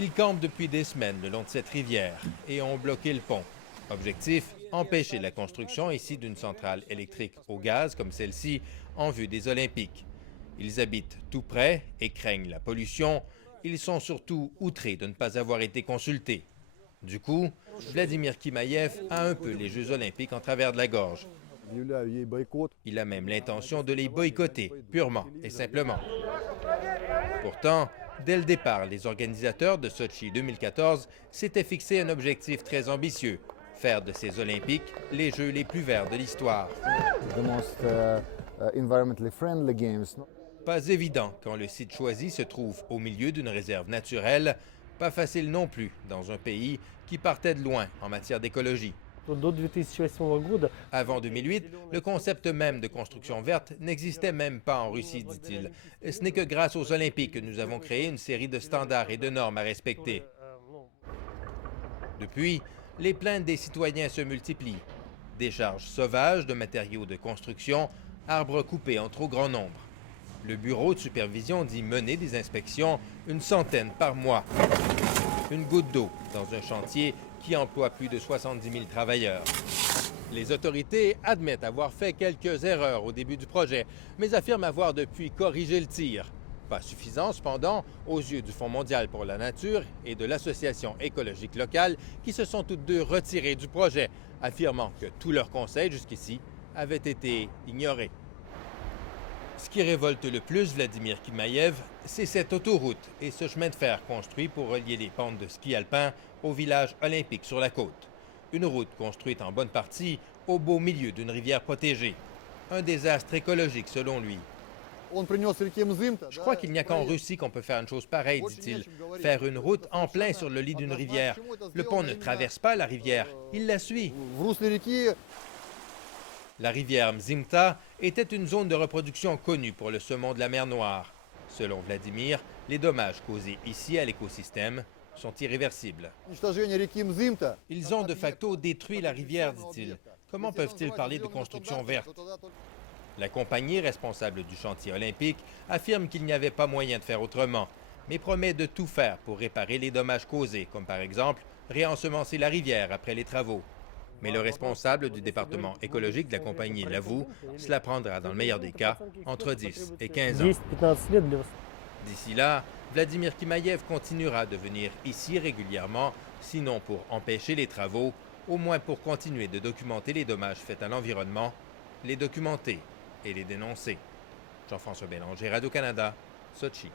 Ils campent depuis des semaines le long de cette rivière et ont bloqué le pont. Objectif, empêcher la construction ici d'une centrale électrique au gaz comme celle-ci en vue des Olympiques. Ils habitent tout près et craignent la pollution. Ils sont surtout outrés de ne pas avoir été consultés. Du coup, Vladimir Kimaïev a un peu les Jeux olympiques en travers de la gorge. Il a même l'intention de les boycotter, purement et simplement. Pourtant, dès le départ, les organisateurs de Sochi 2014 s'étaient fixé un objectif très ambitieux, faire de ces Olympiques les Jeux les plus verts de l'histoire. Pas évident quand le site choisi se trouve au milieu d'une réserve naturelle, pas facile non plus dans un pays qui partait de loin en matière d'écologie. Avant 2008, le concept même de construction verte n'existait même pas en Russie, dit-il. Ce n'est que grâce aux Olympiques que nous avons créé une série de standards et de normes à respecter. Depuis, les plaintes des citoyens se multiplient. Décharges sauvages de matériaux de construction, arbres coupés en trop grand nombre. Le bureau de supervision dit mener des inspections, une centaine par mois. Une goutte d'eau dans un chantier qui emploie plus de 70 000 travailleurs. Les autorités admettent avoir fait quelques erreurs au début du projet, mais affirment avoir depuis corrigé le tir. Pas suffisant, cependant, aux yeux du Fonds mondial pour la nature et de l'Association écologique locale, qui se sont toutes deux retirées du projet, affirmant que tous leurs conseils jusqu'ici avaient été ignorés. Ce qui révolte le plus Vladimir Kimaïev, c'est cette autoroute et ce chemin de fer construit pour relier les pentes de ski alpin au village olympique sur la côte. Une route construite en bonne partie au beau milieu d'une rivière protégée. Un désastre écologique selon lui. Je crois qu'il n'y a qu'en Russie qu'on peut faire une chose pareille, dit-il. Faire une route en plein sur le lit d'une rivière. Le pont ne traverse pas la rivière, il la suit. La rivière Mzymta était une zone de reproduction connue pour le saumon de la mer Noire. Selon Vladimir, les dommages causés ici à l'écosystème sont irréversibles. Ils ont de facto détruit la rivière, dit-il. Comment peuvent-ils parler de construction verte? La compagnie responsable du chantier olympique affirme qu'il n'y avait pas moyen de faire autrement, mais promet de tout faire pour réparer les dommages causés, comme par exemple réensemencer la rivière après les travaux. Mais le responsable du département écologique de la compagnie l'avoue, cela prendra dans le meilleur des cas entre 10 et 15 ans. D'ici là, Vladimir Kimaïev continuera de venir ici régulièrement, sinon pour empêcher les travaux, au moins pour continuer de documenter les dommages faits à l'environnement, les documenter et les dénoncer. Jean-François Bélanger, Radio-Canada, Sochi.